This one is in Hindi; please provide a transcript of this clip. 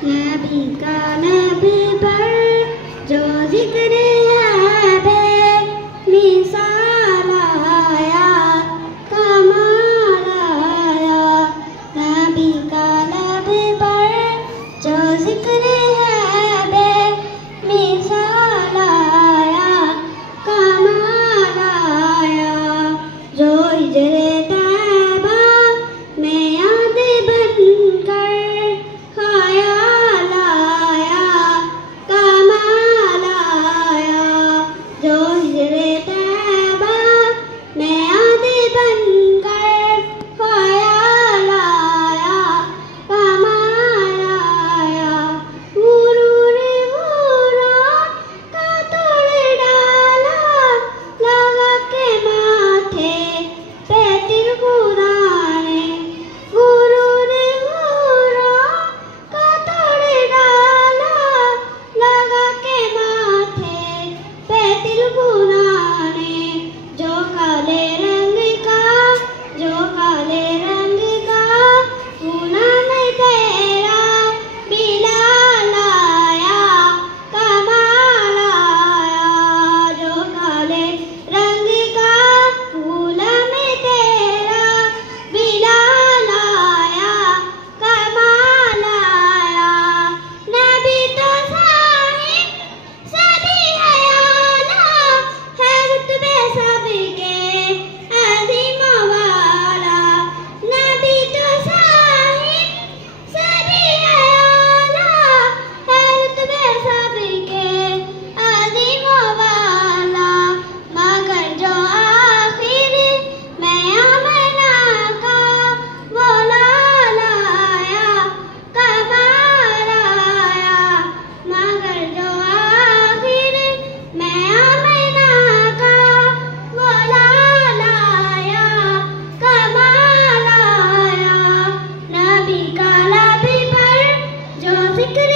नबी का नबी पर जो जिक्र है बेमिसाल आया, कमाल आया। नबी का नबी पर जो जिक्र है बेमिसाल आया, कमाल आया। जो हिजरे तैबा में याद बनकर ख्याल आया, कमाल आया। जो हिजरे तैबा में याद बनकर ख्याल आया, कमाल आया। गुरूर का तोड़ डाला, लगा के माथे पे तिल पुराने। गुरूर का तोड़ डाला, लगा के माथे पे तिल पुराने। जो काले रंग का, जो काले रंग का गुलाम तेरा बिलाल आया, कमाल आया। जो काले रंग का गुलाम तेरा बिलाल आया, कमाल आया। नबी तो साहिब सभी आला है, रुतबे सबके अज़ीम वाला। नबी तो साहिब सभी आला है, रुतबे सबके अज़ीम वाला। मगर जो आखिर में आमना का वो लाल आया, कमाल आया। मगर जो आखिर में आमना का वो लाल आया, कमाल आया। नबी का नबी पर जो जिक्र